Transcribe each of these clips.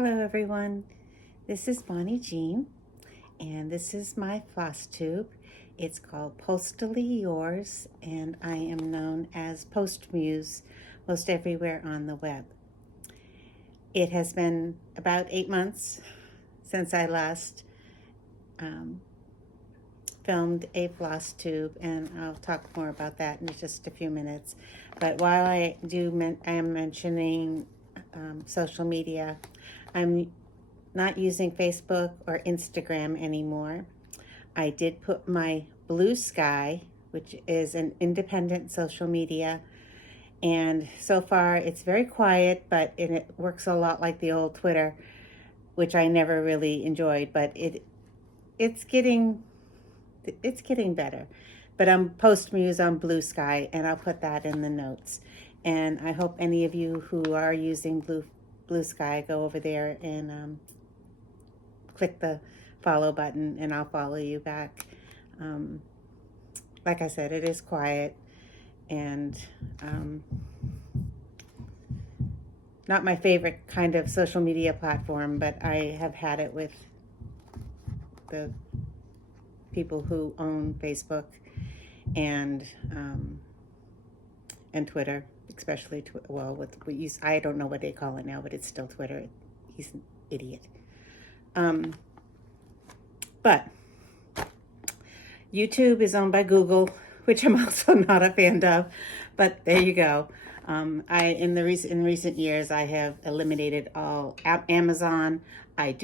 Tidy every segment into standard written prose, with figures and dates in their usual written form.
Hello everyone, this is Bonnie Jeanne, and this is my floss tube. It's called Postally Yours, and I am known as PostMuse most everywhere on the web. It has been about 8 months since I last filmed a floss tube, and I'll talk more about that in just a few minutes. But while I am mentioning social media, I'm not using Facebook or Instagram anymore. I did put my Blue Sky, which is an independent social media, and so far it's very quiet, but it works a lot like the old Twitter, which I never really enjoyed, but it's getting better. But I'm PostMuse on Blue Sky, and I'll put that in the notes. And I hope any of you who are using Blue Sky go over there and click the follow button, and I'll follow you back. Like I said, it is quiet and not my favorite kind of social media platform, but I have had it with the people who own Facebook and Twitter, especially I don't know what they call it now, but it's still Twitter. He's an idiot. But YouTube is owned by Google, which I'm also not a fan of. But there you go. In recent years, I have eliminated all Amazon. I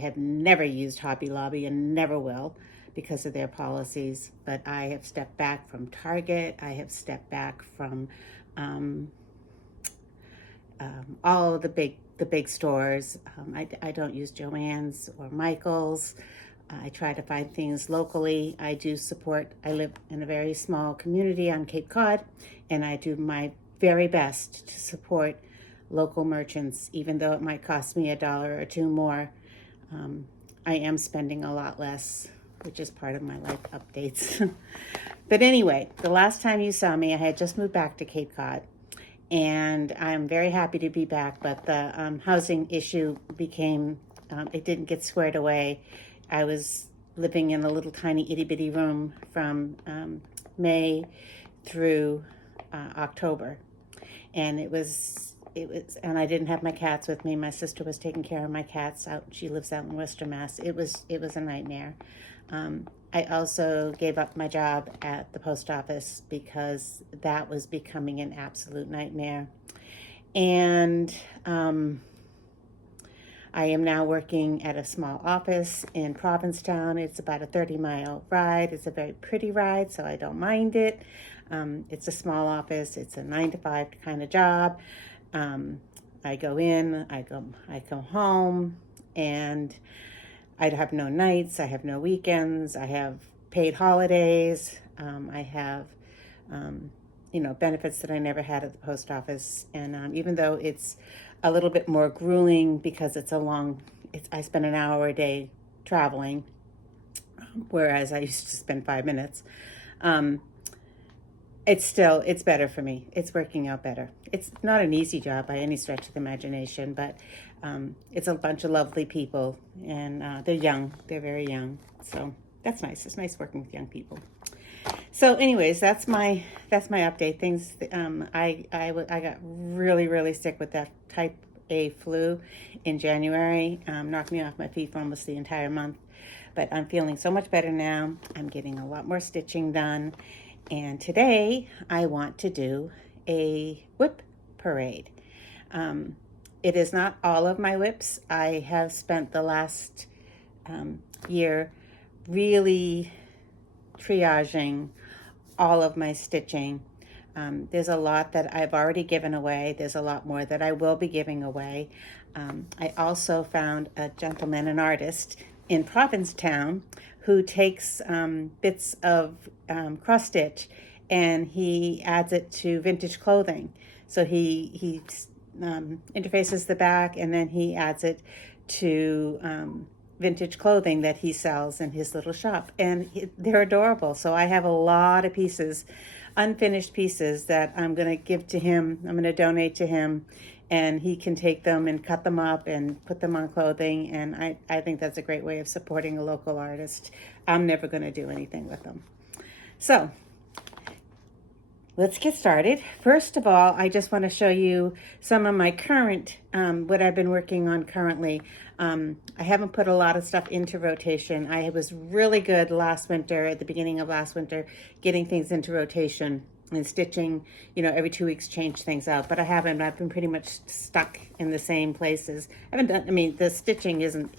have never used Hobby Lobby and never will because of their policies. But I have stepped back from Target. I have stepped back from all of the big stores. I don't use Joann's or Michael's. I try to find things locally. I live in a very small community on Cape Cod, and I do my very best to support local merchants, even though it might cost me $1 or $2 more. I am spending a lot less, which is part of my life updates. But anyway, the last time you saw me, I had just moved back to Cape Cod, and I'm very happy to be back, but the housing issue it didn't get squared away. I was living in a little tiny itty bitty room from May through October, and and I didn't have my cats with me. My sister was taking care of my cats she lives out in Western Mass. It was a nightmare. I also gave up my job at the post office because that was becoming an absolute nightmare. And I am now working at a small office in Provincetown. It's about a 30-mile ride. It's a very pretty ride, so I don't mind it. It's a small office. It's a 9-to-5 kind of job. I go in, I go home, and I have no nights. I have no weekends. I have paid holidays. I have benefits that I never had at the post office. And even though it's a little bit more grueling because I spend an hour a day traveling, whereas I used to spend 5 minutes. It's better for me. It's working out better. It's not an easy job by any stretch of the imagination, but it's a bunch of lovely people, and they're young. They're very young. So that's nice. It's nice working with young people. So anyways, that's my update. Things, I got really, really sick with that type A flu in January. Knocked me off my feet for almost the entire month. But I'm feeling so much better now. I'm getting a lot more stitching done. And today I want to do a WIP parade. It is not all of my WIPs. I have spent the last year really triaging all of my stitching. There's a lot that I've already given away. There's a lot more that I will be giving away. I also found a gentleman, an artist in Provincetown, who takes bits of cross stitch and he adds it to vintage clothing. So he interfaces the back, and then he adds it to vintage clothing that he sells in his little shop, and they're adorable. So I have a lot of pieces, unfinished pieces, that I'm going to give to him. I'm going to donate to him, and he can take them and cut them up and put them on clothing. And I think that's a great way of supporting a local artist. I'm never going to do anything with them. So let's get started. First of all, I just want to show you some of my current, what I've been working on currently. I haven't put a lot of stuff into rotation. I was really good last winter, at the beginning of last winter, getting things into rotation and stitching, you know, every 2 weeks change things out, but I haven't. I've been pretty much stuck in the same places. I haven't done, I mean, the stitching isn't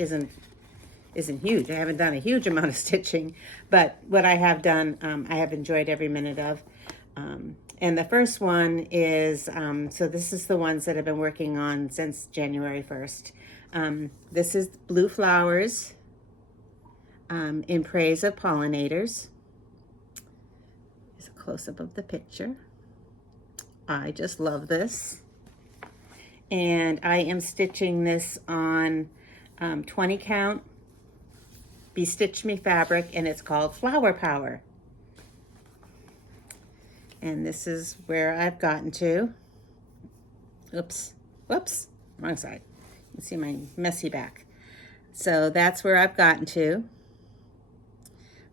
huge. I haven't done a huge amount of stitching, but what I have done, I have enjoyed every minute of. And the first one is, so this is the ones that I've been working on since January 1st. This is Blue Flowers in Praise of Pollinators. Here's a close-up of the picture. I just love this. And I am stitching this on 20 count BeStitchMe fabric, and it's called Flower Power. And this is where I've gotten to. Oops, whoops, wrong side. You can see my messy back. So that's where I've gotten to.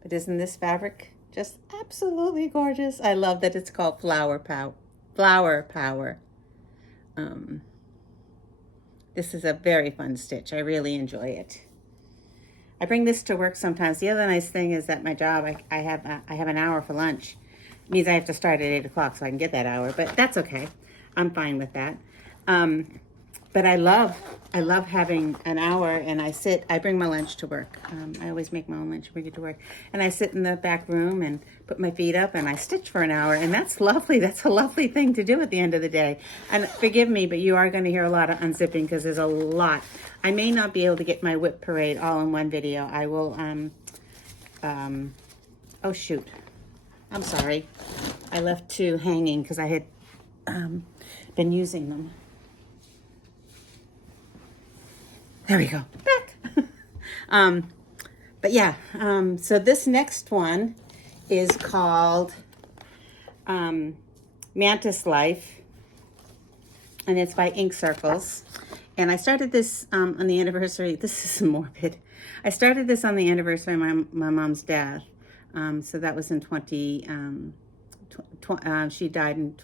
But isn't this fabric just absolutely gorgeous? I love that it's called Flower Power. Flower Power. This is a very fun stitch. I really enjoy it. I bring this to work sometimes. The other nice thing is that my job, I have an hour for lunch. It means I have to start at 8 o'clock so I can get that hour, but that's okay. I'm fine with that. But I love having an hour, and I bring my lunch to work. I always make my own lunch and bring it to work. And I sit in the back room and put my feet up and I stitch for an hour, and that's lovely. That's a lovely thing to do at the end of the day. And forgive me, but you are going to hear a lot of unzipping because there's a lot. I may not be able to get my WIP Parade all in one video. I will, oh shoot. I'm sorry. I left two hanging because I had been using them. There we go. Back. But yeah, so this next one is called Mantis Life, and it's by Ink Circles. And I started this on the anniversary. This is morbid. I started this on the anniversary of my mom's death. So that was in she died in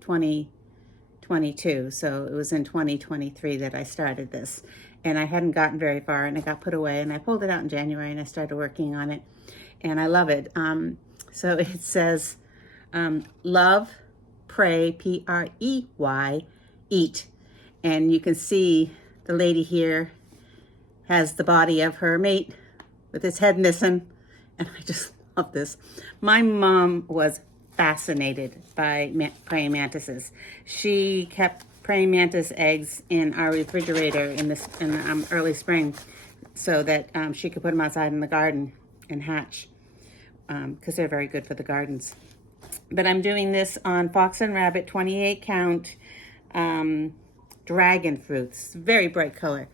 2022. So it was in 2023 that I started this. And I hadn't gotten very far, and it got put away, and I pulled it out in January, and I started working on it, and I love it. So it says, love, pray, P-R-E-Y, eat. And you can see the lady here has the body of her mate with his head missing, and I just love this. My mom was fascinated by praying mantises. She kept praying mantis eggs in our refrigerator in the early spring so that she could put them outside in the garden and hatch because they're very good for the gardens. But I'm doing this on Fox and Rabbit 28 count Dragonfruit. It's very bright color,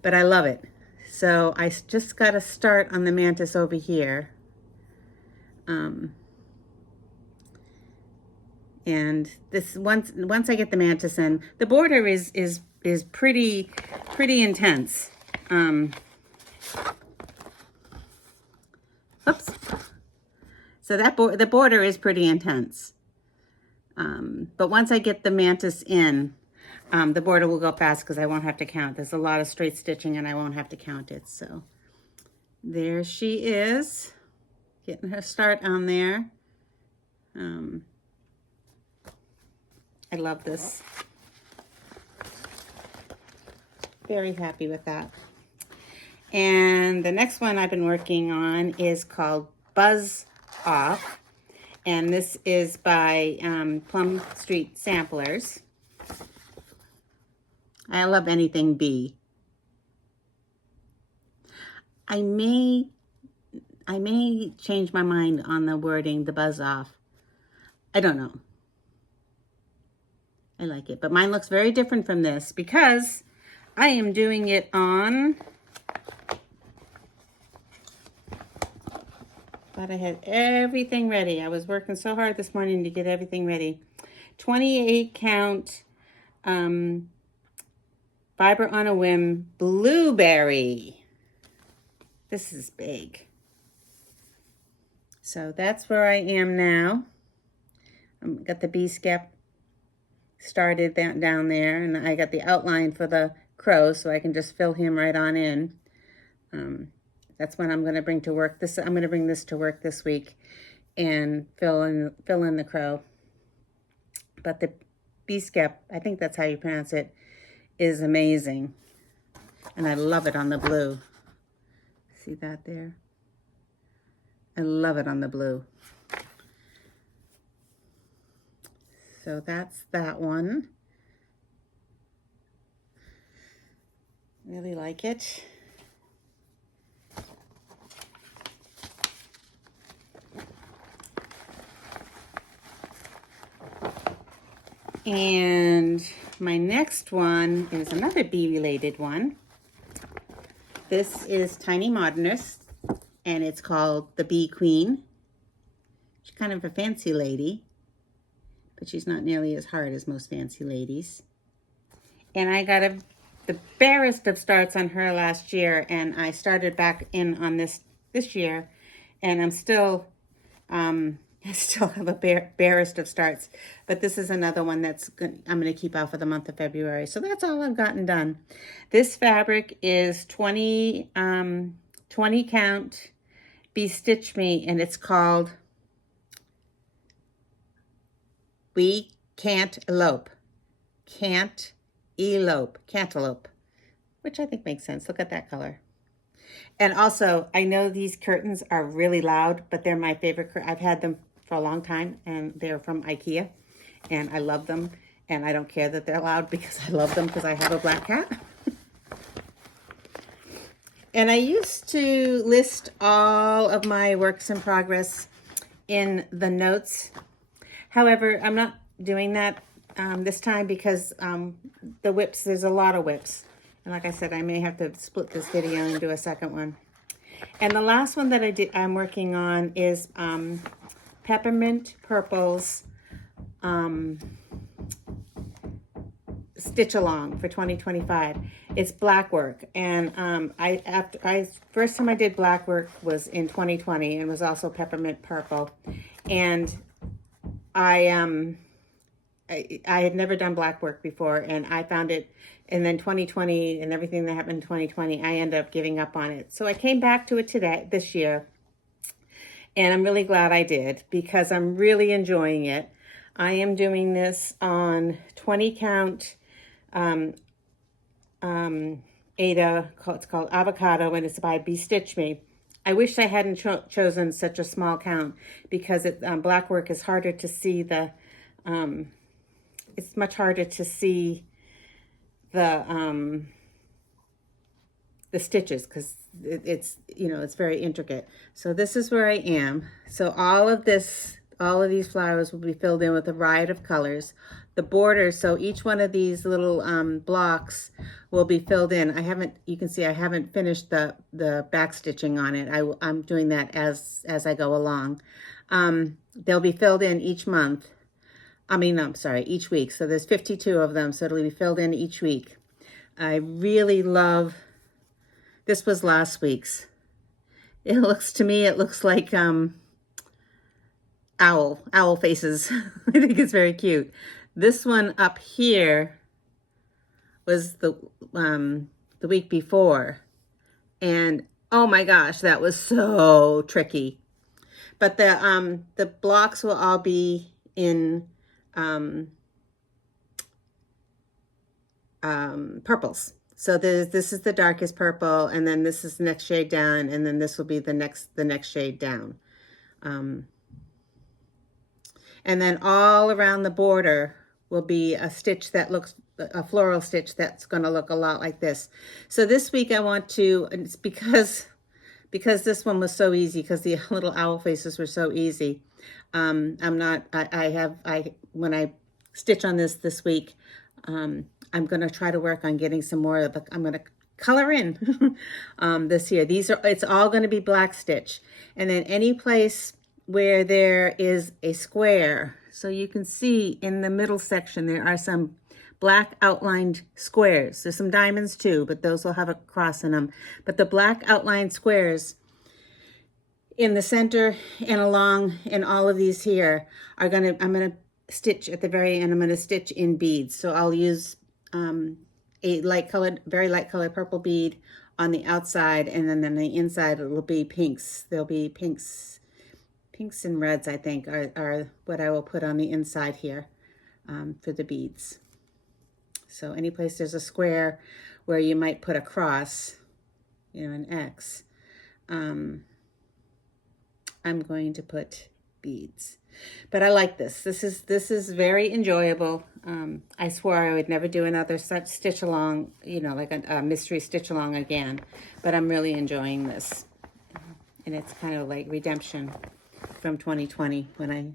but I love it. So I just got to start on the mantis over here. And this once I get the mantis in, the border is pretty intense. Oops. So the border is pretty intense. But once I get the mantis in, the border will go fast because I won't have to count. There's a lot of straight stitching and I won't have to count it. So there she is, getting her start on there. I love this. Very happy with that. And the next one I've been working on is called Buzz Off. And this is by Plum Street Samplers. I love anything bee. I may change my mind on the wording, the Buzz Off. I don't know. I like it, but mine looks very different from this because I am doing it on, thought I had everything ready. I was working so hard this morning to get everything ready. 28 count Fiber on a Whim Blueberry. This is big. So that's where I am now. I've got the bee skep started down there, and I got the outline for the crow, so I can just fill him right on in. That's what I'm going to bring to work. I'm going to bring this to work this week and fill in the crow. But the bee skep, I think that's how you pronounce it, is amazing. And I love it on the blue. See that there? I love it on the blue. So that's that one. Really like it. And my next one is another bee-related one. This is Tiny Modernist, and it's called the Bee Queen. She's kind of a fancy lady, but she's not nearly as hard as most fancy ladies. And I got the barest of starts on her last year, and I started back in on this year, and I'm still I still have a barest of starts, but this is another one that's good. I'm going to keep out for the month of February. So that's all I've gotten done. This fabric is 20 count BeStitchMe, and it's called We Can't Elope. Cantaloupe, which I think makes sense. Look at that color. And also, I know these curtains are really loud, but they're my favorite. I've had them for a long time, and they're from IKEA, and I love them, and I don't care that they're loud because I love them because I have a black cat. And I used to list all of my works in progress in the notes. However, I'm not doing that this time because the WIPs, there's a lot of WIPs. And like I said, I may have to split this video and do a second one. And the last one that I'm working on is Peppermint Purple's Stitch Along for 2025. It's black work, and first time I did black work was in 2020, and was also Peppermint Purple, and I had never done black work before, and I found it, and then 2020 and everything that happened in 2020, I ended up giving up on it. So I came back to it this year, and I'm really glad I did because I'm really enjoying it. I am doing this on 20 count Ada. It's called Avocado, and it's by BeStitchMe. I wish I hadn't chosen such a small count because black work is harder to see it's much harder to see the stitches because it's very intricate. So this is where I am. So all of these flowers will be filled in with a variety of colors. The border, so each one of these little blocks will be filled in. You can see I haven't finished the back stitching on it. I'm doing that as I go along. They'll be filled in each month. Each week. So there's 52 of them, so it'll be filled in each week. I really love, this was last week's. It looks like owl faces. I think it's very cute. This one up here was the week before, and oh my gosh, that was so tricky. But the blocks will all be in purples. So this is the darkest purple, and then this is the next shade down, and then this will be the next shade down. And then all around the border will be a stitch that looks, a floral stitch that's going to look a lot like this. So this week I want to, it's because this one was so easy, because the little owl faces were so easy. When I stitch on this week, I'm going to try to work on getting some more of I'm going to color in this year. It's all going to be black stitch. And then any place where there is a square, so you can see in the middle section there are some black outlined squares. There's some diamonds too, but those will have a cross in them. But the black outlined squares in the center and along in all of these here are I'm gonna stitch at the very end. I'm gonna stitch in beads. So I'll use a very light colored purple bead on the outside, and then on the inside it'll be pinks. There'll be pinks and reds, I think, are what I will put on the inside here for the beads. So any place there's a square where you might put a cross, you know, an X, I'm going to put beads. But I like this. This is very enjoyable. I swore I would never do another such stitch along, you know, like a mystery stitch along again. But I'm really enjoying this. And it's kind of like redemption from 2020 when I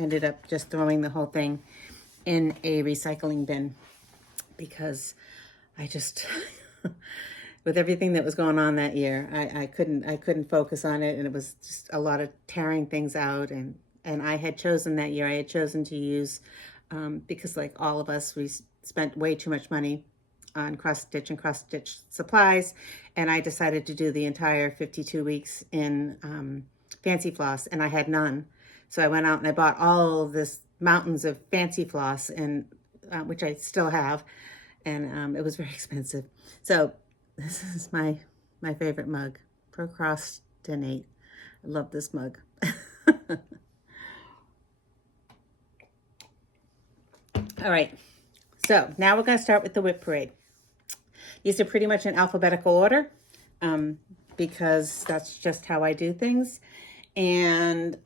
ended up just throwing the whole thing in a recycling bin because I just with everything that was going on that year, I couldn't focus on it, and it was just a lot of tearing things out, and I had chosen that year, I had chosen to use because like all of us, we spent way too much money on cross stitch supplies, and I decided to do the entire 52 weeks in fancy floss, and I had none. So I went out and I bought all of this mountains of fancy floss, and which I still have, and it was very expensive. So this is my favorite mug, Procrastinate. I love this mug. All right, so now we're going to start with the WIP Parade. These are pretty much in alphabetical order because that's just how I do things. And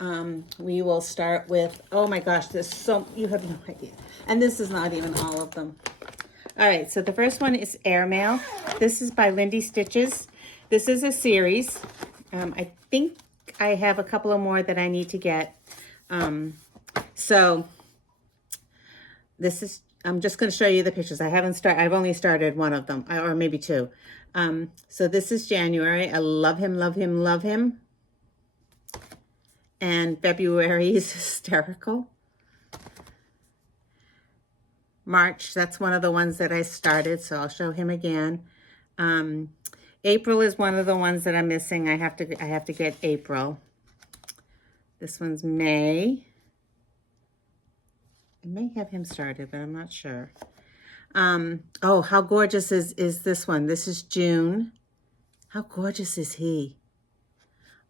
we will start with, oh my gosh, you have no idea. And this is not even all of them. All right, so the first one is Airmail. This is by Lindy Stitches. This is a series. I think I have a couple of more that I need to get. So this is, I'm just going to show you the pictures. I've only started one of them, or maybe two. So this is January. I love him, love him, love him. And February is hysterical. March, that's one of the ones that I started, so I'll show him again. April is one of the ones that I'm missing. I have to get April. This one's May. I may have him started, but I'm not sure. Oh, how gorgeous is this one? This is June. How gorgeous is he?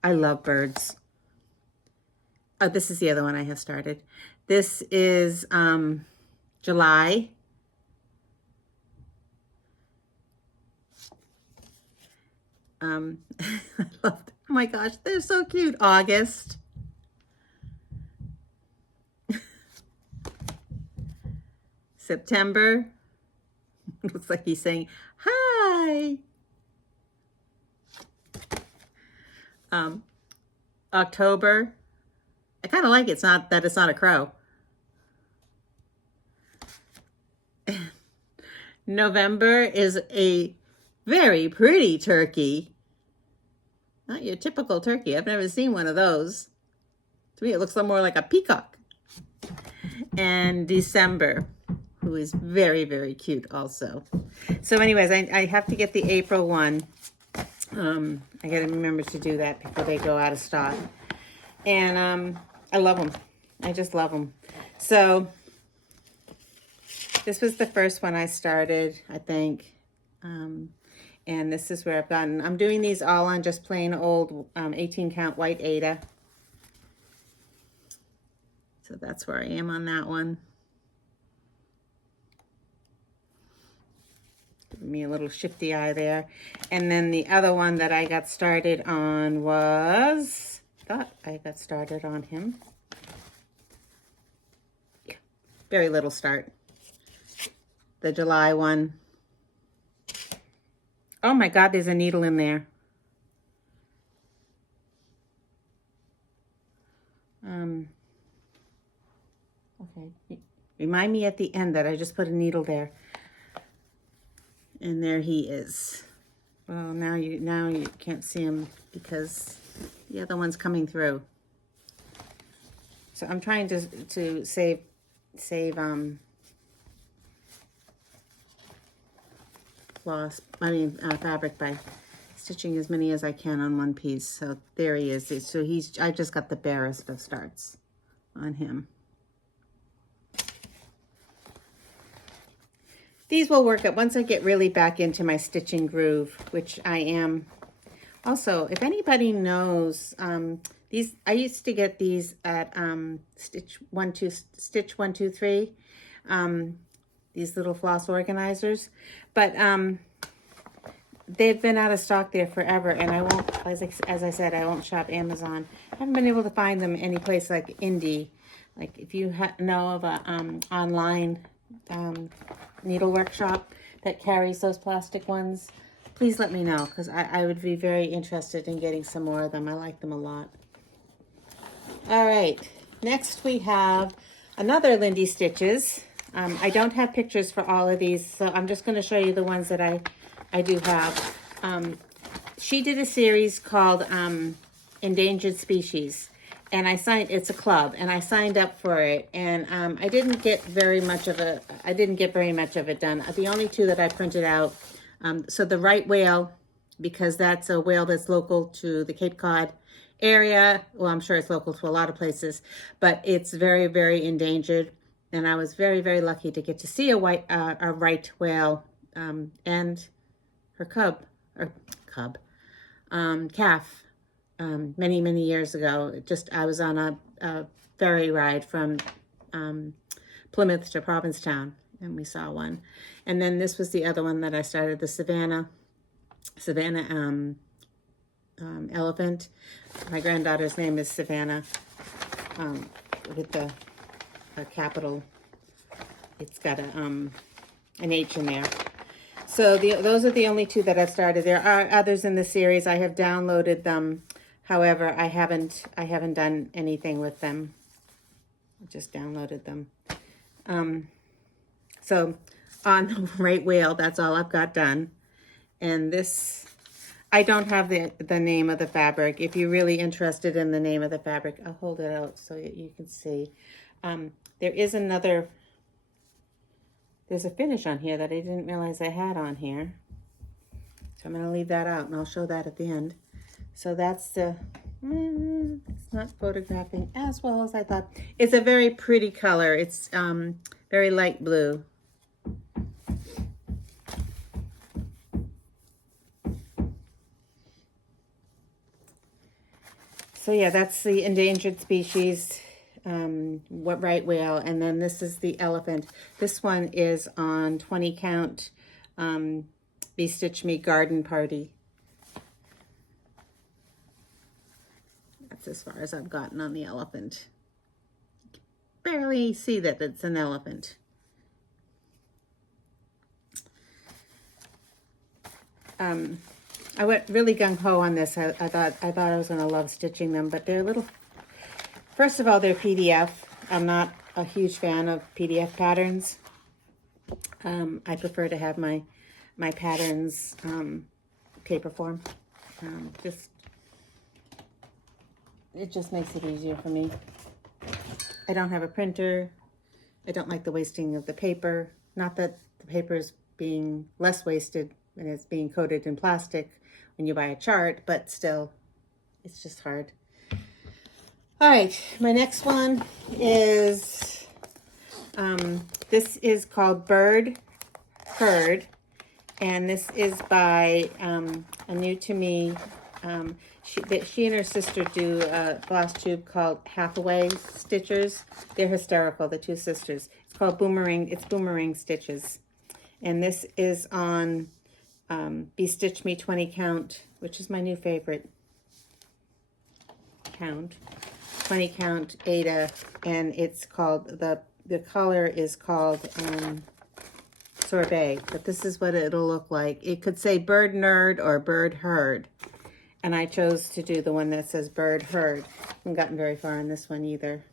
I love birds. Oh, this is the other one I have started. This is July. I love them. Oh my gosh, they're so cute. August. September. Looks like he's saying hi. October. I kind of like it's not a crow. November is a very pretty turkey. Not your typical turkey. I've never seen one of those. To me, it looks a little more like a peacock. And December, who is very, very cute also. So anyways, I have to get the April one. I got to remember to do that before they go out of stock. And I love them. I just love them. So this was the first one I started, I think. And this is where I've gotten. I'm doing these all on just plain old 18 count white Aida. So that's where I am on that one. Giving me a little shifty eye there. And then the other one that I got started on was, thought I got started on him. Yeah, very little start. The July one. Oh my God, there's a needle in there. Okay, remind me at the end that I just put a needle there. And there he is. Well, now you can't see him because the other one's coming through. So I'm trying to save fabric by stitching as many as I can on one piece. So there he is. So I just got the barest of starts on him. These will work out once I get really back into my stitching groove, which I am. Also, if anybody knows, these, I used to get these at Stitch 123, these little floss organizers, but they've been out of stock there forever, and I won't, as I said, I won't shop Amazon. I haven't been able to find them any place like Indie. Like if you know of a online needlework shop that carries those plastic ones, please let me know, because I would be very interested in getting some more of them. I like them a lot. All right, next we have another Lindy Stitches. I don't have pictures for all of these, so I'm just going to show you the ones that I do have. She did a series called Endangered Species, and it's a club, and I signed up for it, and I didn't get very much of it done. The only two that I printed out, so the right whale, because that's a whale that's local to the Cape Cod area. Well, I'm sure it's local to a lot of places, but it's very, very endangered. And I was very, very lucky to get to see a right whale and her calf many, many years ago. I was on a ferry ride from Plymouth to Provincetown, and we saw one. And then this was the other one that I started, the Savannah elephant. My granddaughter's name is Savannah, with the capital. It's got an H in there. So those are the only two that I've started. There are others in the series. I have downloaded them. However, I haven't done anything with them. I just downloaded them. So on the right whale, that's all I've got done. And this, I don't have the name of the fabric. If you're really interested in the name of the fabric, I'll hold it out so you can see. There's a finish on here that I didn't realize I had on here. So I'm going to leave that out, and I'll show that at the end. So that's it's not photographing as well as I thought. It's a very pretty color. It's very light blue. So yeah, that's the endangered species, right whale, and then this is the elephant. This one is on 20 count BeStitchMe garden party. That's as far as I've gotten on the elephant. You can barely see that it's an elephant. I went really gung-ho on this. I thought I was going to love stitching them, but they're a little... First of all, they're PDF. I'm not a huge fan of PDF patterns. I prefer to have my patterns paper form. It just makes it easier for me. I don't have a printer. I don't like the wasting of the paper. Not that the paper is being less wasted and it's being coated in plastic when you buy a chart, but still, it's just hard. All right, my next one is, this is called Bird Herd, and this is by a new to me, she and her sister do a FlossTube called Hathaway Stitchers. They're hysterical, the two sisters. It's called Boomerang Stitches. And this is on BeStitchMe 20 count, which is my new favorite count. 20 count Ada, and it's called, the color is called Sorbet, but this is what it'll look like. It could say Bird Nerd or Bird Herd, and I chose to do the one that says Bird Herd. I haven't gotten very far on this one either.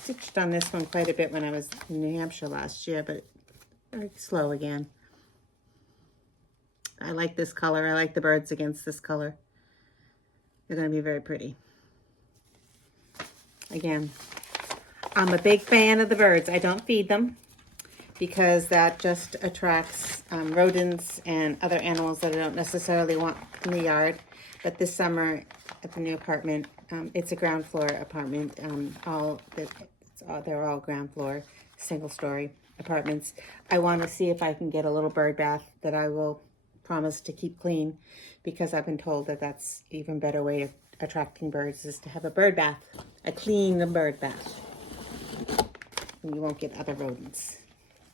Stitched on this one quite a bit when I was in New Hampshire last year, but very slow again. I like this color. I like the birds against this color. They're going to be very pretty. Again, I'm a big fan of the birds. I don't feed them, because that just attracts rodents and other animals that I don't necessarily want in the yard. But this summer at the new apartment, it's a ground floor apartment. They're all ground floor, single story apartments. I want to see if I can get a little bird bath that I will promise to keep clean, because I've been told that that's even better way of attracting birds is to have a bird bath, a clean bird bath. And you won't get other rodents.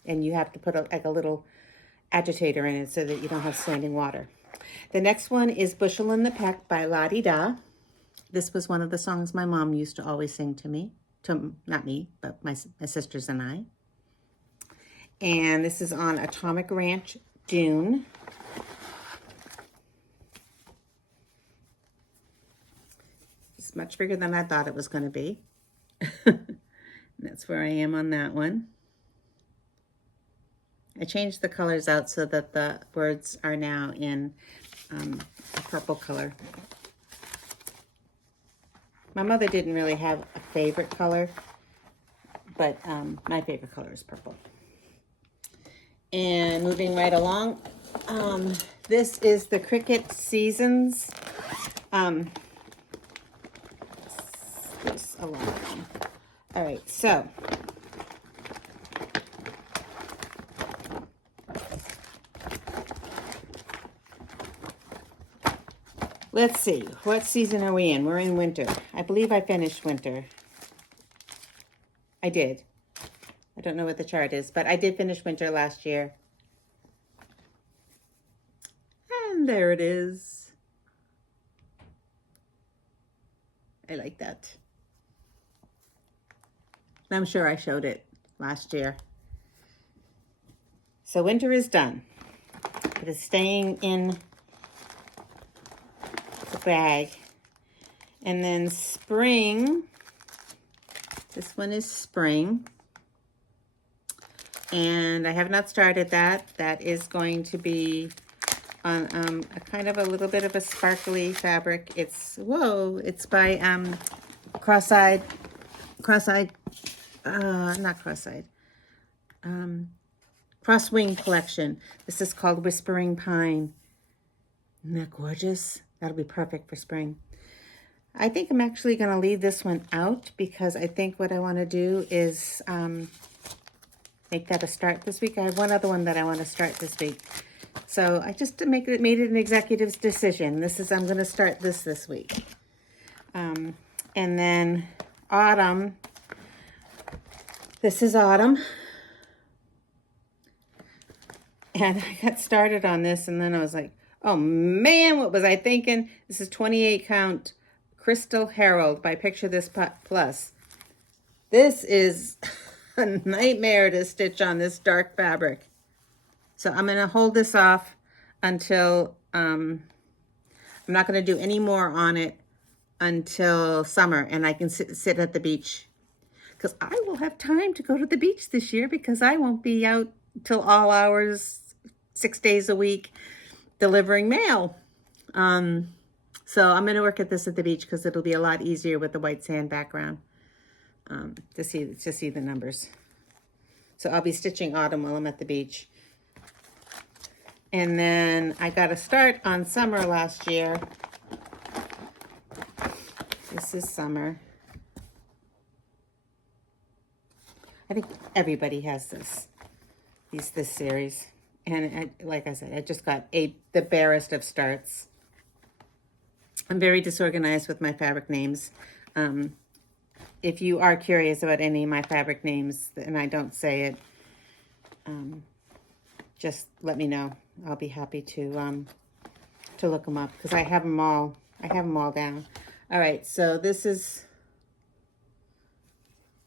And you have to put a little agitator in it so that you don't have standing water. The next one is Bushel in the Peck by La Di Da. This was one of the songs my mom used to always sing to me. Not me, but my sisters and I. And this is on Atomic Ranch June. It's much bigger than I thought it was going to be. That's where I am on that one. I changed the colors out so that the words are now in a purple color. My mother didn't really have a favorite color, but my favorite color is purple. And moving right along, this is the Cricket Seasons. This along. All right, so let's see, what season are we in? We're in winter. I believe I finished winter. I did. I don't know what the chart is, but I did finish winter last year. And there it is. I like that. I'm sure I showed it last year. So winter is done. It is staying in the bag. And then spring, this one is spring. And I have not started that. That is going to be on a kind of a little bit of a sparkly fabric. It's by Cross-Wing collection. This is called Whispering Pine. Isn't that gorgeous? That'll be perfect for spring. I think I'm actually going to leave this one out because I think what I want to do is make that a start this week. I have one other one that I want to start this week. So I just made it an executive's decision. I'm going to start this week. And then autumn. This is autumn. And I got started on this and then I was like, oh man, what was I thinking? This is 28 count Crystal Herald by Picture This Plus. This is a nightmare to stitch on this dark fabric. So I'm going to hold this off until, I'm not going to do any more on it until summer and I can sit at the beach. Because I will have time to go to the beach this year because I won't be out till all hours, 6 days a week, delivering mail. So I'm going to work at this at the beach because it'll be a lot easier with the white sand background to see the numbers. So I'll be stitching autumn while I'm at the beach. And then I got a start on summer last year. This is summer. I think everybody has this series. And like I said, I just got the barest of starts. I'm very disorganized with my fabric names. If you are curious about any of my fabric names and I don't say it, just let me know. I'll be happy to look them up because I have them all down. All right, so this is,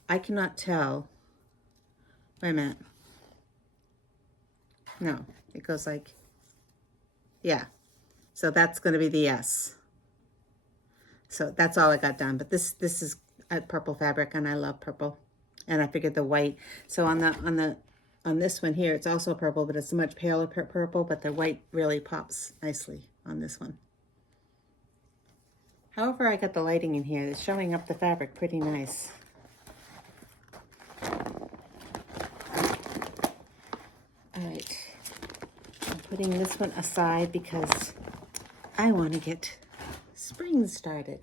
I cannot tell. Wait a minute. No, it goes like, yeah. So that's going to be the S. So that's all I got done. But this is a purple fabric, and I love purple. And I figured the white. So on this one here, it's also purple, but it's a much paler purple. But the white really pops nicely on this one. However, I got the lighting in here. It's showing up the fabric pretty nice. All right, I'm putting this one aside because I want to get spring started.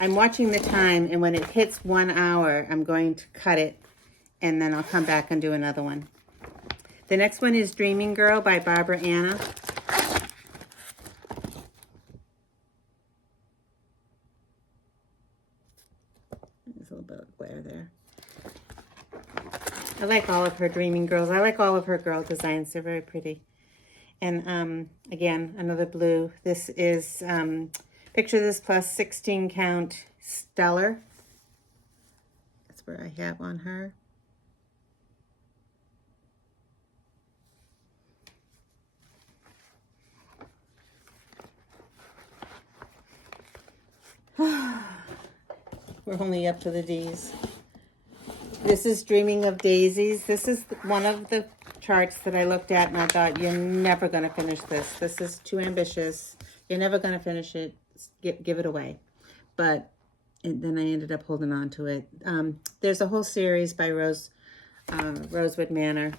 I'm watching the time, and when it hits 1 hour, I'm going to cut it, and then I'll come back and do another one. The next one is Dreaming Girl by Barbara Anna. There's a little bit of glare there. I like all of her Dreaming Girls. I like all of her girl designs. They're very pretty. And again, another blue. This is Picture This Plus 16 count Stellar. That's where I have on her. We're only up to the D's. This is Dreaming of Daisies. This is one of the charts that I looked at and I thought, you're never going to finish this. This is too ambitious. You're never going to finish it. Give it away. But then I ended up holding on to it. There's a whole series by Rosewood Manor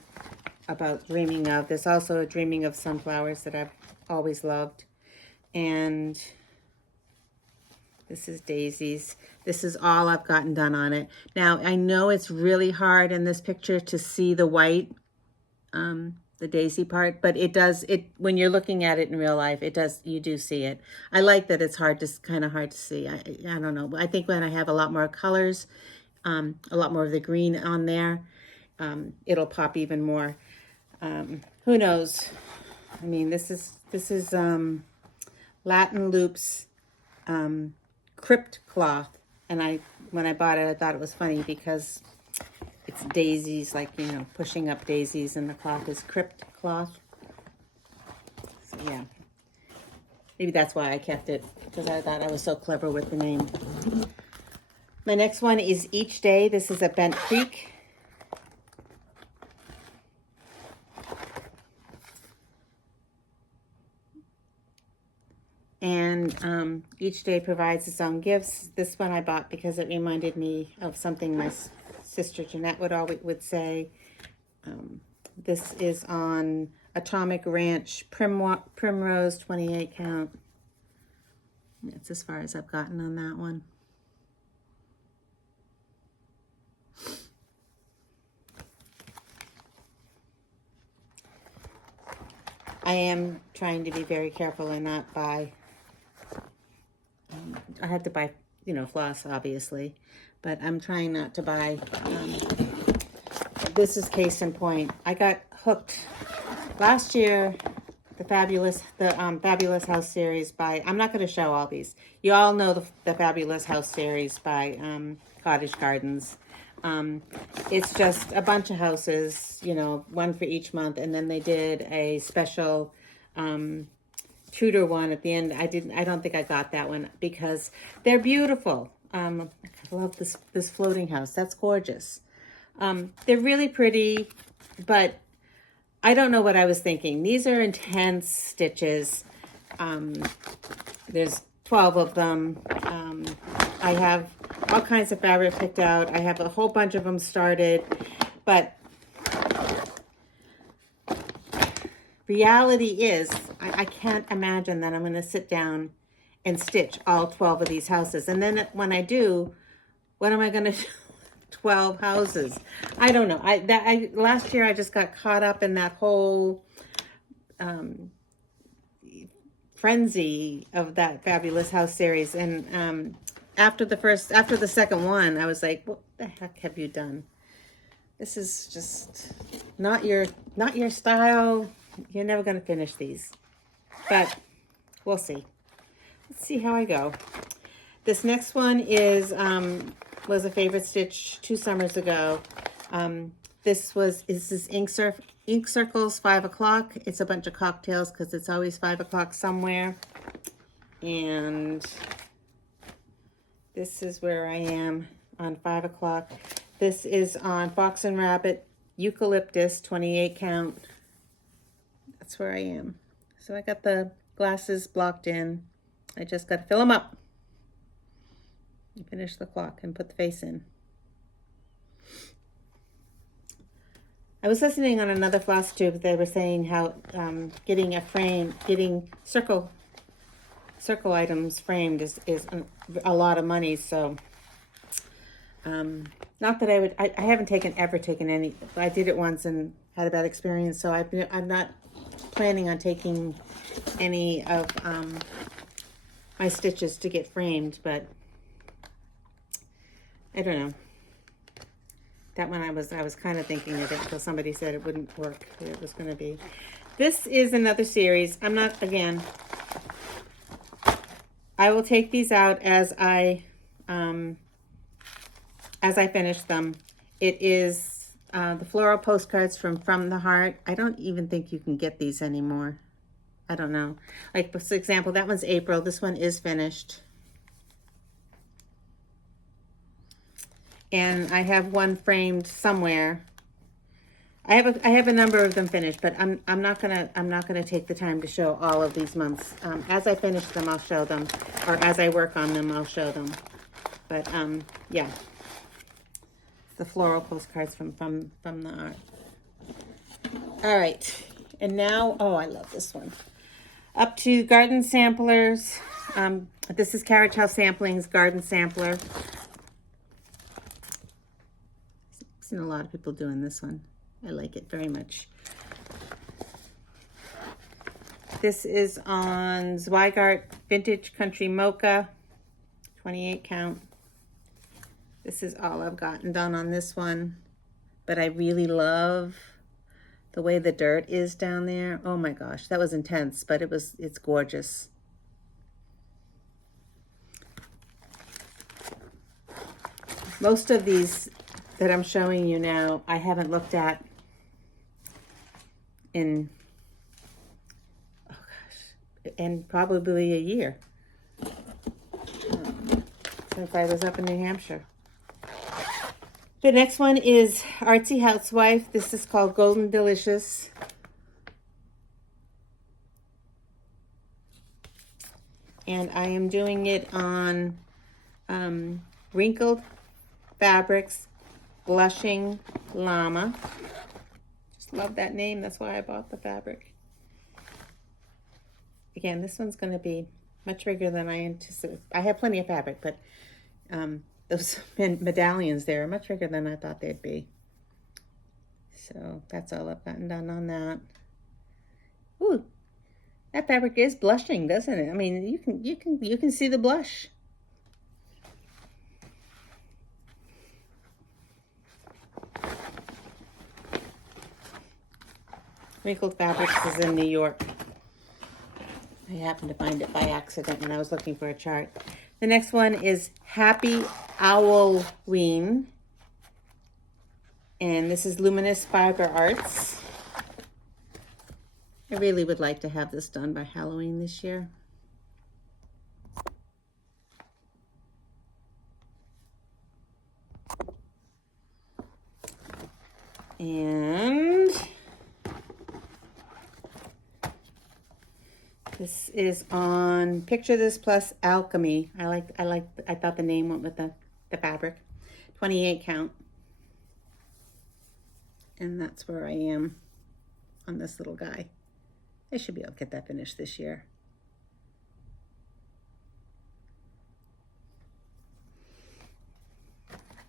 about dreaming of. There's also a Dreaming of Sunflowers that I've always loved. And this is Daisies. This is all I've gotten done on it. Now, I know it's really hard in this picture to see the white, the daisy part, but when you're looking at it in real life, you do see it. I like that it's kind of hard to see. I don't know. I think when I have a lot more colors, a lot more of the green on there, it'll pop even more. Who knows? I mean, this is Latin Loops, Crypt Cloth, and when I bought it, I thought it was funny because it's daisies, like, you know, pushing up daisies, and the cloth is Crypt Cloth. So yeah, maybe that's why I kept it, because I thought I was so clever with the name. My next one is Each Day. This is a Bent Creek. And each day provides its own gifts. This one I bought because it reminded me of something my sister Jeanette would say. This is on Atomic Ranch Primrose 28 count. That's as far as I've gotten on that one. I am trying to be very careful and not buy. I had to buy, you know, floss, obviously, but I'm trying not to buy. This is case in point. I got hooked last year. The Fabulous House series by. I'm not going to show all these. You all know the Fabulous House series by Cottage Gardens. It's just a bunch of houses, you know, one for each month, and then they did a special Tudor one at the end. I don't think I got that one because they're beautiful. I love this floating house. That's gorgeous. They're really pretty, but I don't know what I was thinking. These are intense stitches. There's 12 of them. I have all kinds of fabric picked out. I have a whole bunch of them started, but reality is I can't imagine that I'm going to sit down and stitch all 12 of these houses. And then when I do, what am I going to do? 12 houses. I don't know. Last year I just got caught up in that whole frenzy of that Fabulous House series, and after the second one, I was like, what the heck have you done? This is just not your style. You're never going to finish these, but we'll see. Let's see how I go. This next one was a favorite stitch 2 summers ago. This is Ink Circles 5 o'clock. It's a bunch of cocktails because it's always 5 o'clock somewhere. And this is where I am on 5 o'clock. This is on Fox and Rabbit Eucalyptus 28 count. That's where I am. So I got the glasses blocked in. I just got to fill them up. Finish the clock and put the face in. I was listening on another FlossTube. They were saying how getting a frame, getting circle items framed is a lot of money. So, not that I haven't ever taken any. I did it once and had a bad experience. So I'm not planning on taking any of my stitches to get framed, but I don't know. That one I was kind of thinking of it until somebody said it wouldn't work. It was going to be. This is another series. I'm not, again, I will take these out as I finish them. It is the floral postcards from the heart. I don't even think you can get these anymore. I don't know. Like, for example, that one's April. This one is finished. And I have one framed somewhere. I have a number of them finished, but I'm not gonna take the time to show all of these months. As I finish them, I'll show them, or as I work on them, I'll show them. But yeah, the floral postcards from the art. All right, and now, oh, I love this one. Up to Garden Samplers. This is Carriage House Samplings Garden Sampler. I've seen a lot of people doing this one. I like it very much. This is on Zweigart Vintage Country Mocha, 28 count. This is all I've gotten done on this one, but I really love the way the dirt is down there. Oh my gosh, that was intense, but it's gorgeous. Most of these that I'm showing you now, I haven't looked at in, oh gosh, in probably a year, since I was up in New Hampshire. The next one is Artsy Housewife. This is called Golden Delicious. And I am doing it on wrinkled fabrics, Blushing Llama. Just love that name. That's why I bought the fabric. Again, this one's going to be much bigger than I anticipated. I have plenty of fabric, but those medallions there are much bigger than I thought they'd be. So that's all I've gotten done on that. Ooh, that fabric is blushing, doesn't it? I mean, you can see the blush. Wrinkled Fabrics is in New York. I happened to find it by accident when I was looking for a chart. The next one is Happy Owlween. And this is Luminous Fiber Arts. I really would like to have this done by Halloween this year. And this is on Picture This Plus Alchemy. I thought the name went with the fabric. 28 count. And that's where I am on this little guy. I should be able to get that finished this year.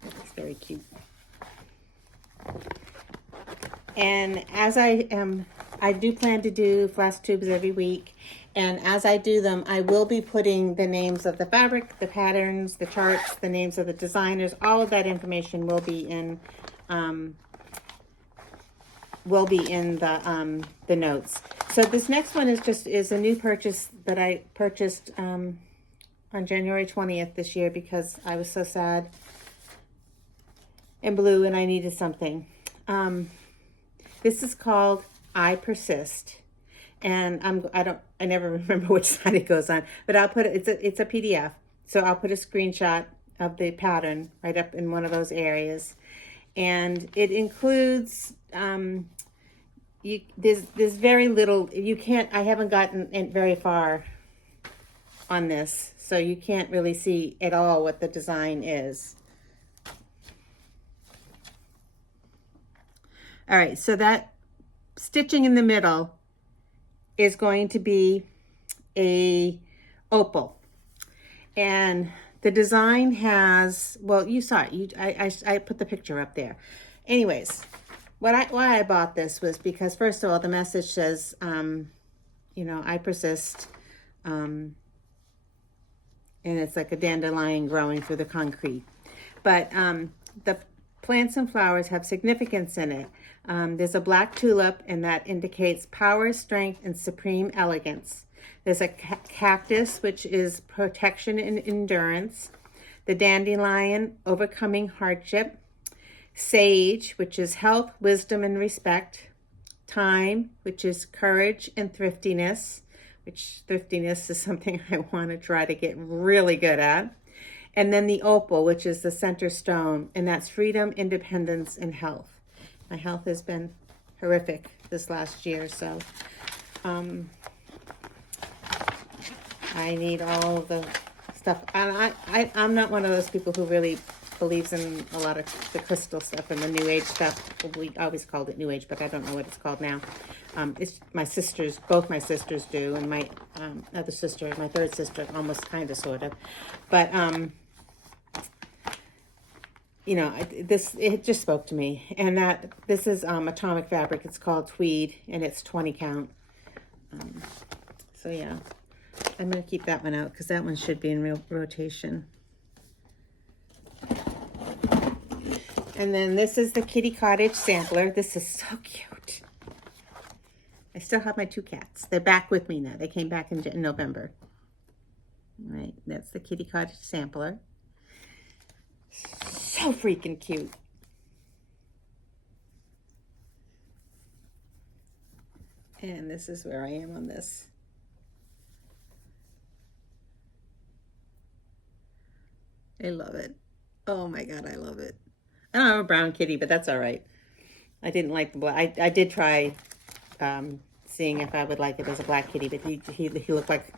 It's very cute. And as I do plan to do FlossTubes every week. And as I do them, I will be putting the names of the fabric, the patterns, the charts, the names of the designers. All of that information will be in the notes. So this next one is a new purchase that I purchased on January 20th this year because I was so sad and blue and I needed something. This is called I Persist. And I never remember which side it goes on, but I'll put it's a PDF. So I'll put a screenshot of the pattern right up in one of those areas. And it includes, there's very little, I haven't gotten very far on this, so you can't really see at all what the design is. All right, so that stitching in the middle is going to be a opal. And the design has, well, you saw it. I put the picture up there. Anyways, why I bought this was because, first of all, the message says, you know, I persist. And it's like a dandelion growing through the concrete. But the plants and flowers have significance in it. There's a black tulip, and that indicates power, strength, and supreme elegance. There's a cactus, which is protection and endurance. The dandelion, overcoming hardship. Sage, which is health, wisdom, and respect. Thyme, which is courage and thriftiness, which thriftiness is something I want to try to get really good at. And then the opal, which is the center stone, and that's freedom, independence, and health. My health has been horrific this last year, so I need all of the stuff. And I'm not one of those people who really believes in a lot of the crystal stuff and the New Age stuff. We always called it New Age, but I don't know what it's called now. It's my sisters, both my sisters do, and my other sister, my third sister, almost kind of, sort of. But you know, it just spoke to me. And that this is atomic fabric. It's called Tweed, and it's 20 count. So yeah, I'm going to keep that one out because that one should be in real rotation. And then this is the Kitty Cottage sampler. This is so cute. I still have my 2 cats. They're back with me now. They came back in November. All right, that's the Kitty Cottage sampler. So freaking cute. And this is where I am on this. I love it. Oh my God, I love it. I don't have a brown kitty, but that's all right. I didn't like the black. I did try seeing if I would like it as a black kitty, but he looked like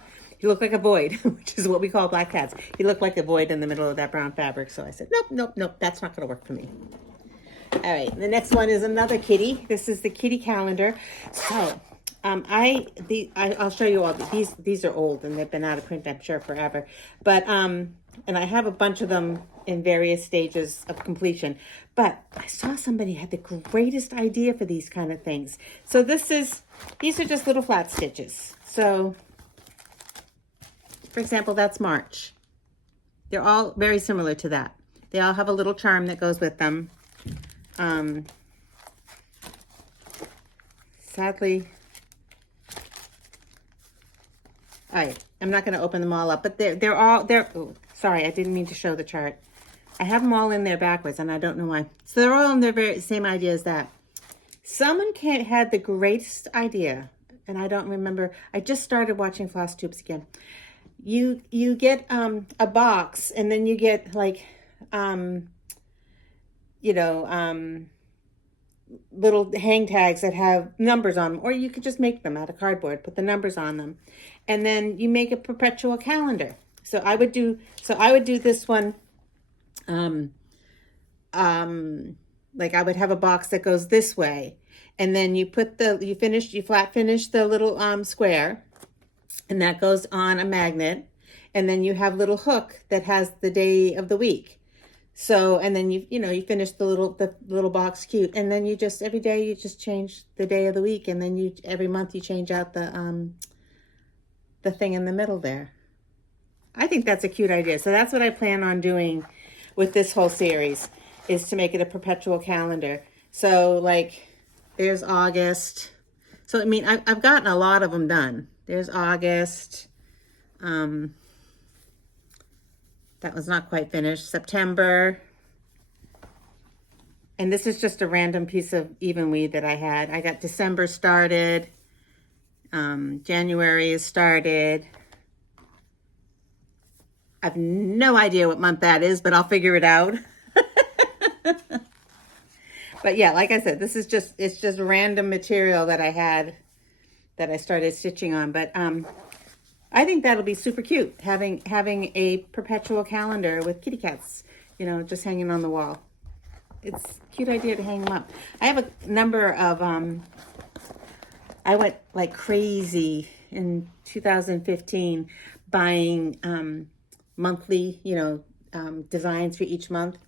a void, which is what we call black cats. He looked like a void in the middle of that brown fabric. So I said, nope, that's not going to work for me. All right, the next one is another kitty. This is the kitty calendar. So I'll show you all these. These are old and they've been out of print, I'm sure, forever. But and I have a bunch of them in various stages of completion. But I saw somebody had the greatest idea for these kind of things. So these are just little flat stitches. So, for example, that's March. They're all very similar to that. They all have a little charm that goes with them. Sadly, all right, I'm not going to open them all up, but they're all, oh, sorry, I didn't mean to show the chart. I have them all in there backwards, and I don't know why. So they're all in their very same idea as that. Someone had the greatest idea, and I don't remember. I just started watching FlossTubes again. You get a box, and then you get like, little hang tags that have numbers on them, or you could just make them out of cardboard, put the numbers on them, and then you make a perpetual calendar. So I would do this one. Like I would have a box that goes this way, and then you flat finish the little square, and that goes on a magnet, and then you have little hook that has the day of the week. So, and then you finish the little box cute, and then every day you just change the day of the week, and then every month you change out the thing in the middle there. I think that's a cute idea. So that's what I plan on doing with this whole series, is to make it a perpetual calendar. So like there's August. So I mean, I've gotten a lot of them done. There's August. That was not quite finished. September. And this is just a random piece of even weed that I had. I got December started. January is started. I have no idea what month that is, but I'll figure it out. But yeah, like I said, it's just random material that I had that I started stitching on. But I think that'll be super cute, having a perpetual calendar with kitty cats, just hanging on the wall. it's a cute idea to hang them up. I have a number of, I went like crazy in 2015 buying monthly, designs for each month.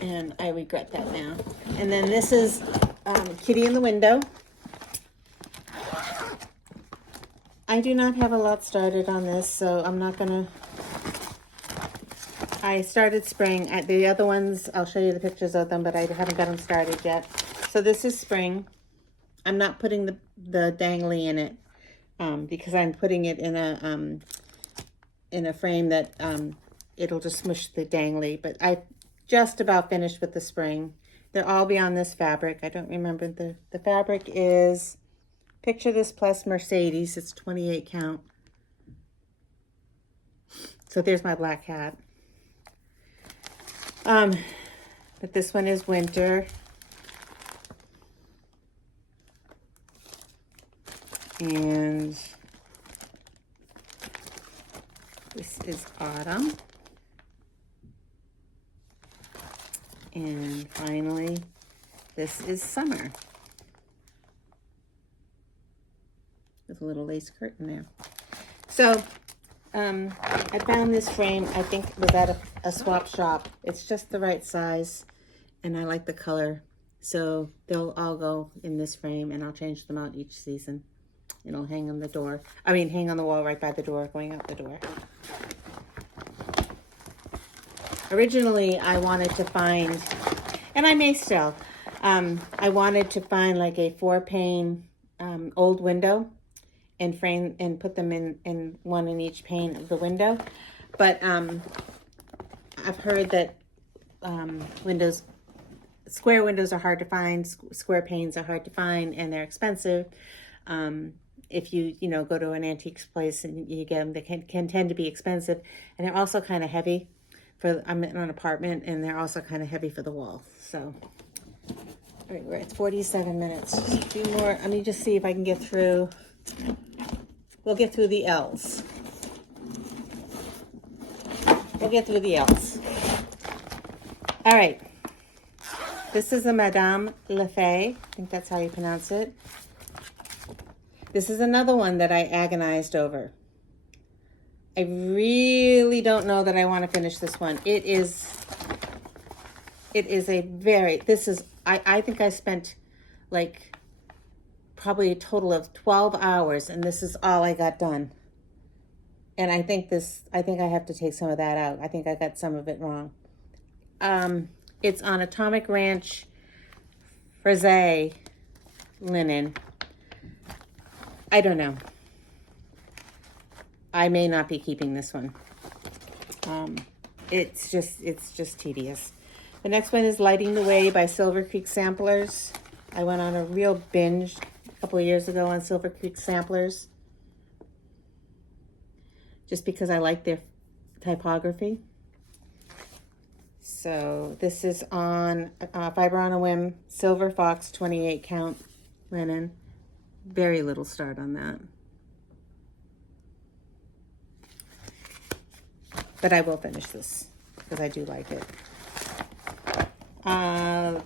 And I regret that now. And then this is Kitty in the Window. I do not have a lot started on this, so I'm not gonna. I started spring. The other ones, I'll show you the pictures of them, but I haven't got them started yet. So this is spring. I'm not putting the dangly in it because I'm putting it in a frame that it'll just smush the dangly. But I just about finished with the spring. They'll all be on this fabric. I don't remember the fabric is. Picture This Plus Mercedes. It's 28 count. So there's my black hat. But this one is winter. And this is autumn. And finally, this is summer. With a little lace curtain there. So, I found this frame, I think it was at a swap shop. It's just the right size, and I like the color. So, they'll all go in this frame, and I'll change them out each season. It'll hang on the door. Hang on the wall right by the door, going out the door. Originally, I wanted to find, and I may still, I wanted to find like a 4-pane old window and frame and put them in one in each pane of the window. But I've heard that square windows are hard to find, square panes are hard to find, and they're expensive. If you go to an antiques place and you get them, they can tend to be expensive, and they're also kind of heavy. I'm in an apartment, and they're also kind of heavy for the wall. So, all right, we're at 47 minutes. Just a few more. Let me just see if I can get through. We'll get through the L's. We'll get through the L's. All right. This is a Madame Lefay. I think that's how you pronounce it. This is another one that I agonized over. I really don't know that I want to finish this one. I think I spent like probably a total of 12 hours, and this is all I got done. And I think I have to take some of that out. I think I got some of it wrong. It's on Atomic Ranch Frise linen. I don't know. I may not be keeping this one. It's just tedious. The next one is Lighting the Way by Silver Creek Samplers. I went on a real binge a couple of years ago on Silver Creek Samplers, just because I like their typography. So this is on Fiber on a Whim, Silver Fox 28 count linen. Very little start on that. But I will finish this because I do like it.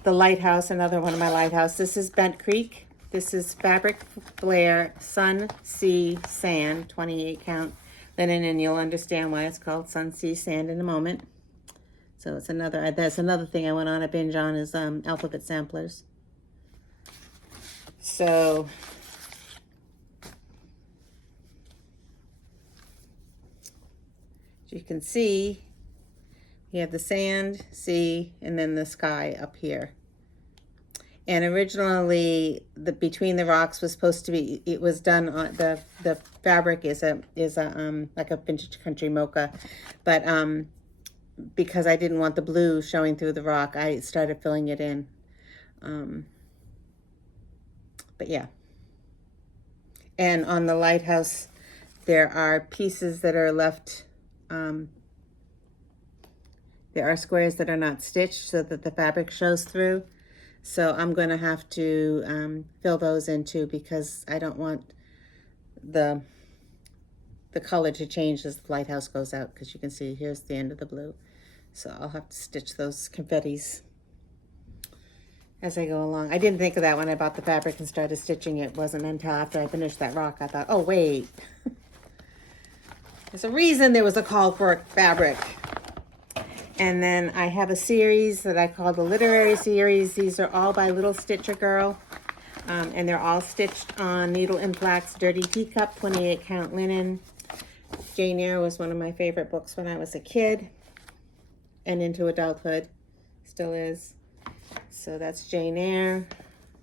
The Lighthouse, another one of my Lighthouse. This is Bent Creek. This is Fabric Flare Sun, Sea, Sand, 28 count linen, and you'll understand why it's called Sun, Sea, Sand in a moment. So it's that's another thing I went on a binge on is Alphabet Samplers. So as you can see, you have the sand, sea, and then the sky up here. And originally, between the rocks was supposed to be. It was done on the fabric is like a vintage country mocha, but because I didn't want the blue showing through the rock, I started filling it in. But yeah. And on the Lighthouse, there are pieces that are left. There are squares that are not stitched so that the fabric shows through. So I'm going to have to fill those in too, because I don't want the color to change as the Lighthouse goes out, because you can see here's the end of the blue. So I'll have to stitch those confettis. as I go along. I didn't think of that when I bought the fabric and started stitching it. It wasn't until after I finished that rock I thought, oh wait, there's a reason there was a call for fabric. And then I have a series that I call the literary series. These are all by Little Stitcher Girl. And they're all stitched on Needle and Flax Dirty Teacup, 28 count linen. Jane Eyre was one of my favorite books when I was a kid and into adulthood, still is. So that's Jane Eyre,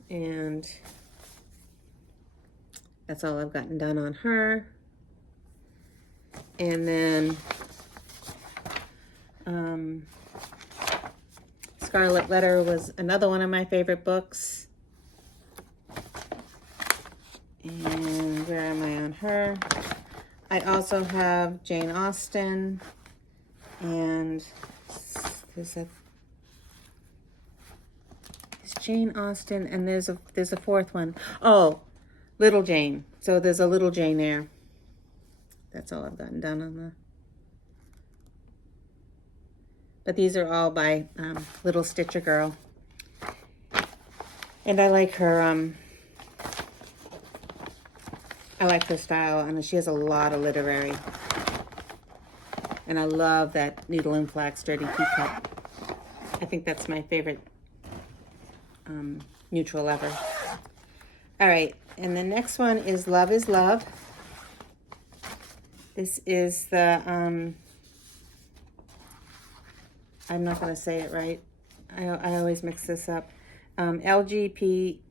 and that's all I've gotten done on her. And then Scarlet Letter was another one of my favorite books. And where am I on her? I also have Jane Austen, and there's Jane Austen, and there's a fourth one. Oh, Little Jane. So there's a Little Jane Eyre. That's all I've gotten done on the. But these are all by Little Stitcher Girl, and I like her. I like her style, and she has a lot of literary. And I love that Needle and Flax Dirty Teacup. I think that's my favorite mutual ever. All right, and the next one is Love is Love. This is the, I'm not going to say it right. I always mix this up. LGBTQT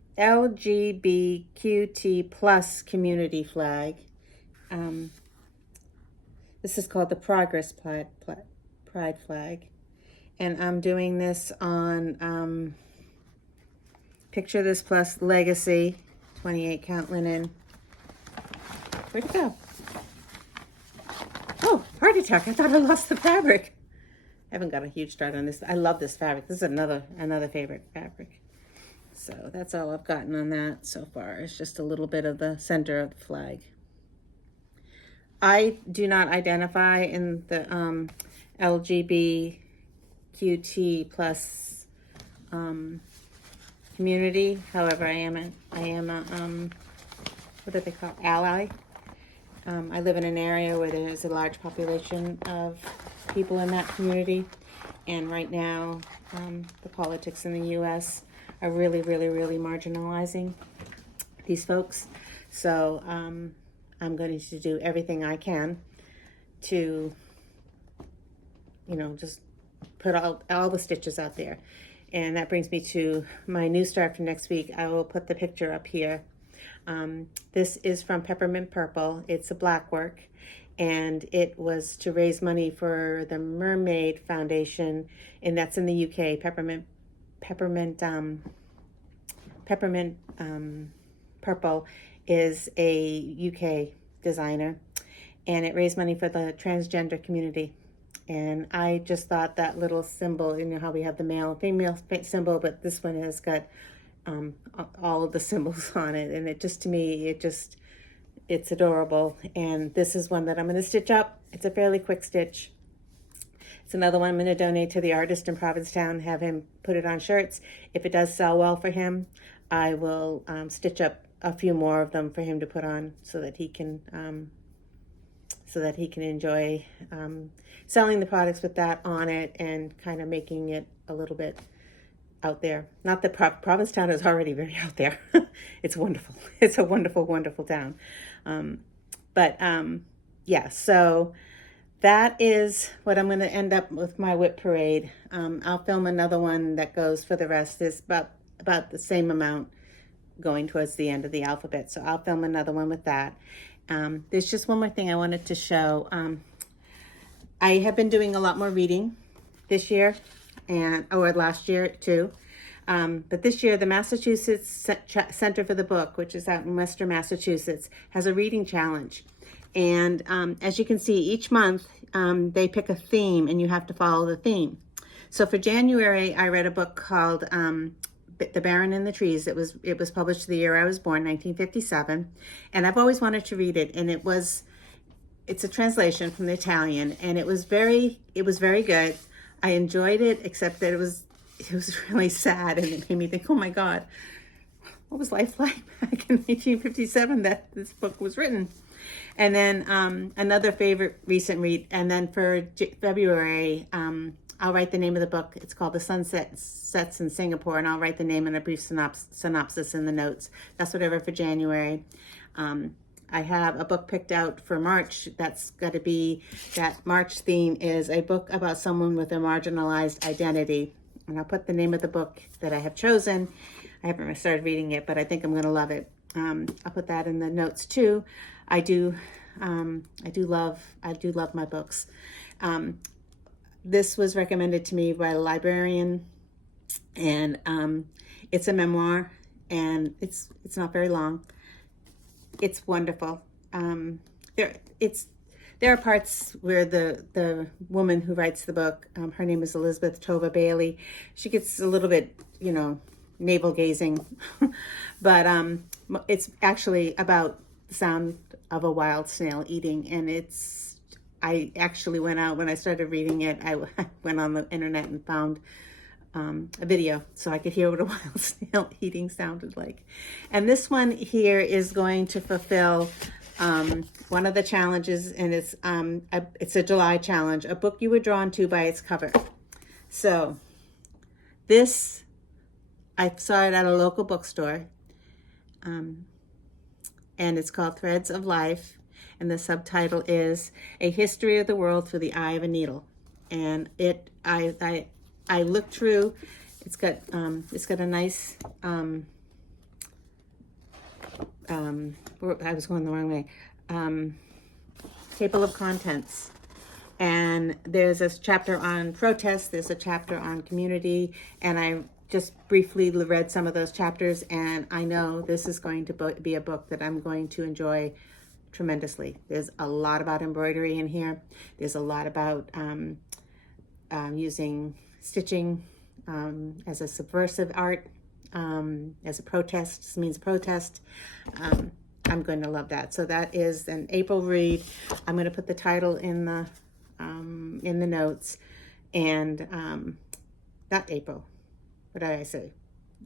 plus community flag. This is called the Progress Pride flag. And I'm doing this on Picture This Plus Legacy, 28 count linen. Where'd it go? Oh, heart attack. I thought I lost the fabric. I haven't got a huge start on this. I love this fabric. This is another favorite fabric. So that's all I've gotten on that so far. It's just a little bit of the center of the flag. I do not identify in the LGBTQT plus community. However, I am a what do they call, ally. I live in an area where there is a large population of people in that community, and right now the politics in the U.S. are really marginalizing these folks. So I'm going to do everything I can to, just put all the stitches out there. And that brings me to my new start for next week. I will put the picture up here. This is from Peppermint Purple. It's a black work, and it was to raise money for the Mermaid Foundation, and that's in the UK. Peppermint Purple is a UK designer, and it raised money for the transgender community. And I just thought that little symbol, how we have the male and female symbol, but this one has got all of the symbols on it, and it just, to me, it's adorable. And this is one that I'm going to stitch up. It's a fairly quick stitch. It's another one I'm going to donate to the artist in Provincetown, have him put it on shirts. If it does sell well for him, I will stitch up a few more of them for him to put on, so that he can enjoy selling the products with that on it, and kind of making it a little bit out there. Not that Provincetown is already very out there. It's wonderful. It's a wonderful town. Yeah, so that is what I'm going to end up with my WIP Parade. I'll film another one that goes for the rest. Is about the same amount going towards the end of the alphabet. So I'll film another one with that. There's just one more thing I wanted to show. I have been doing a lot more reading this year, or last year too. But this year, the Massachusetts Center for the Book, which is out in Western Massachusetts, has a reading challenge. And as you can see, each month they pick a theme, and you have to follow the theme. So for January, I read a book called The Baron in the Trees. It was published the year I was born, 1957, and I've always wanted to read it. And it's a translation from the Italian, and it was very good. I enjoyed it, except that it was it was really sad, and it made me think, oh my God, what was life like back in 1957 that this book was written? And then another favorite recent read, and then for February, I'll write the name of the book. It's called The Sunset Sets in Singapore, and I'll write the name and a brief synopsis in the notes. That's whatever for January. I have a book picked out for March. That's got to be, that March theme is a book about someone with a marginalized identity. And I'll put the name of the book that I have chosen. I haven't started reading it, but I think I'm going to love it. I'll put that in the notes too. I do love my books. This was recommended to me by a librarian, and it's a memoir, and it's not very long. It's wonderful. There are parts where the woman who writes the book, her name is Elizabeth Tova Bailey. She gets a little bit, navel gazing, but it's actually about the sound of a wild snail eating, and I actually went out when I started reading it. I went on the internet and found a video so I could hear what a wild snail eating sounded like. And this one here is going to fulfill one of the challenges, and it's a July challenge, a book you were drawn to by its cover. So this, I saw it at a local bookstore, and it's called Threads of Life, and the subtitle is A History of the World Through the Eye of a Needle. And I looked through. It's got a nice I was going the wrong way. Table of contents, and there's a chapter on protest. There's a chapter on community, and I just briefly read some of those chapters, and I know this is going to be a book that I'm going to enjoy tremendously. There's a lot about embroidery in here. There's a lot about using stitching as a subversive art, as a protest. This means protest. I'm going to love that. So that is an April read. I'm going to put the title in the notes, and not April. What did I say?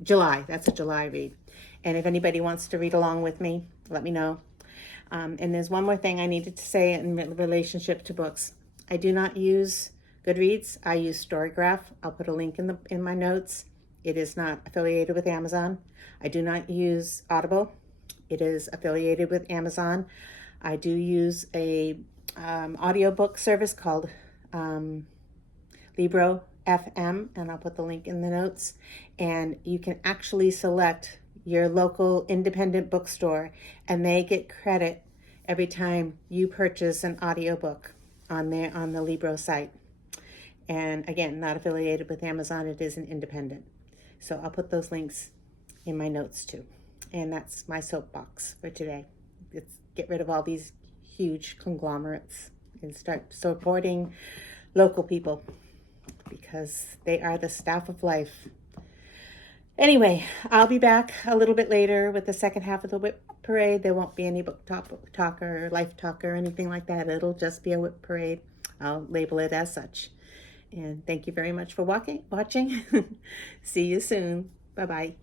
July. That's a July read. And if anybody wants to read along with me, let me know. And there's one more thing I needed to say in relationship to books. I do not use Goodreads. I use Storygraph. I'll put a link in my notes. It is not affiliated with Amazon. I do not use Audible. It is affiliated with Amazon. I do use a audiobook service called Libro FM, and I'll put the link in the notes. And you can actually select your local independent bookstore, and they get credit every time you purchase an audiobook on the Libro site. And again, not affiliated with Amazon. It is an independent. So I'll put those links in my notes too. And that's my soapbox for today. Let's get rid of all these huge conglomerates and start supporting local people, because they are the staff of life. Anyway, I'll be back a little bit later with the second half of the WIP Parade. There won't be any book talk or life talk or anything like that. It'll just be a WIP Parade. I'll label it as such. And thank you very much for watching. See you soon. Bye-bye.